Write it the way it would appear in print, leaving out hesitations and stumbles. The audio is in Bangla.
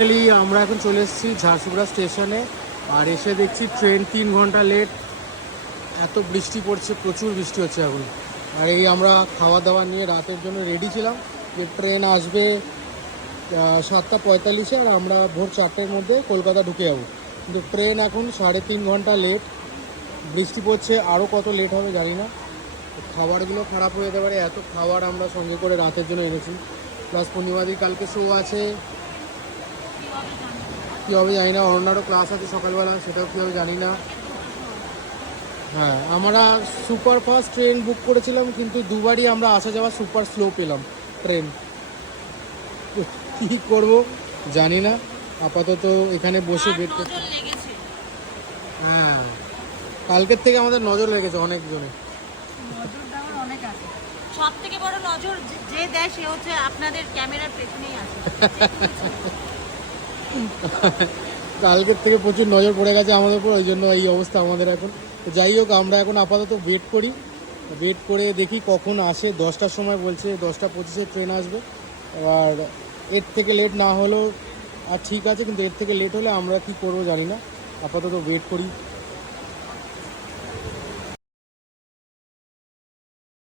আমরা এখন চলে এসেছি ঝারসুগুড়া স্টেশনে। আর এসে দেখছি ট্রেন 3 ঘন্টা লেট। এত বৃষ্টি পড়ছে, প্রচুর বৃষ্টি হচ্ছে এখন। আর এই আমরা খাওয়া দাওয়া নিয়ে রাতের জন্য রেডি ছিলাম যে ট্রেন আসবে 7:45-এ, আর আমরা ভোর 4টের মধ্যে কলকাতা ঢুকে যাবো। কিন্তু ট্রেন এখন 3.5 ঘন্টা লেট। বৃষ্টি পড়ছে, আরও কত লেট হবে জানি না। খাবারগুলো খারাপ হয়ে যেতে পারে, এত খাবার আমরা সঙ্গে করে রাতের জন্য এনেছি। প্লাস পূর্ণিমাদির কালকে শো আছে, কী হবে জানি না। অন্যারও ক্লাস আছে সকালবেলা, সেটাও কী হবে জানি না। হ্যাঁ, আমরা সুপার ফাস্ট ট্রেন বুক করেছিলাম, কিন্তু দুবারই আমরা আসা যাওয়া সুপার স্লো পেলাম ট্রেন। কী করব জানি না। আপাতত এখানে বসে ওয়েট করতে। হ্যাঁ, কালকের থেকে আমাদের নজর লেগেছে অনেকজনে। সব থেকে বড় নজর যে দেয় সে হচ্ছে আপনাদের ক্যামেরার পেছনেই আছে। কালকের থেকে প্রচুর নজর পড়ে গেছে আমাদের উপর, ওই জন্য এই অবস্থা আমাদের এখন। তো যাই হোক, আমরা এখন আপাতত ওয়েট করি, ওয়েট করে দেখি কখন আসে। 10টার সময় বলছে, 10টা 25-এ ট্রেন আসবে। এবার এর থেকে লেট না হলেও আর ঠিক আছে, কিন্তু এর থেকে লেট হলে আমরা কি করবো জানি না। আপাতত ওয়েট করি।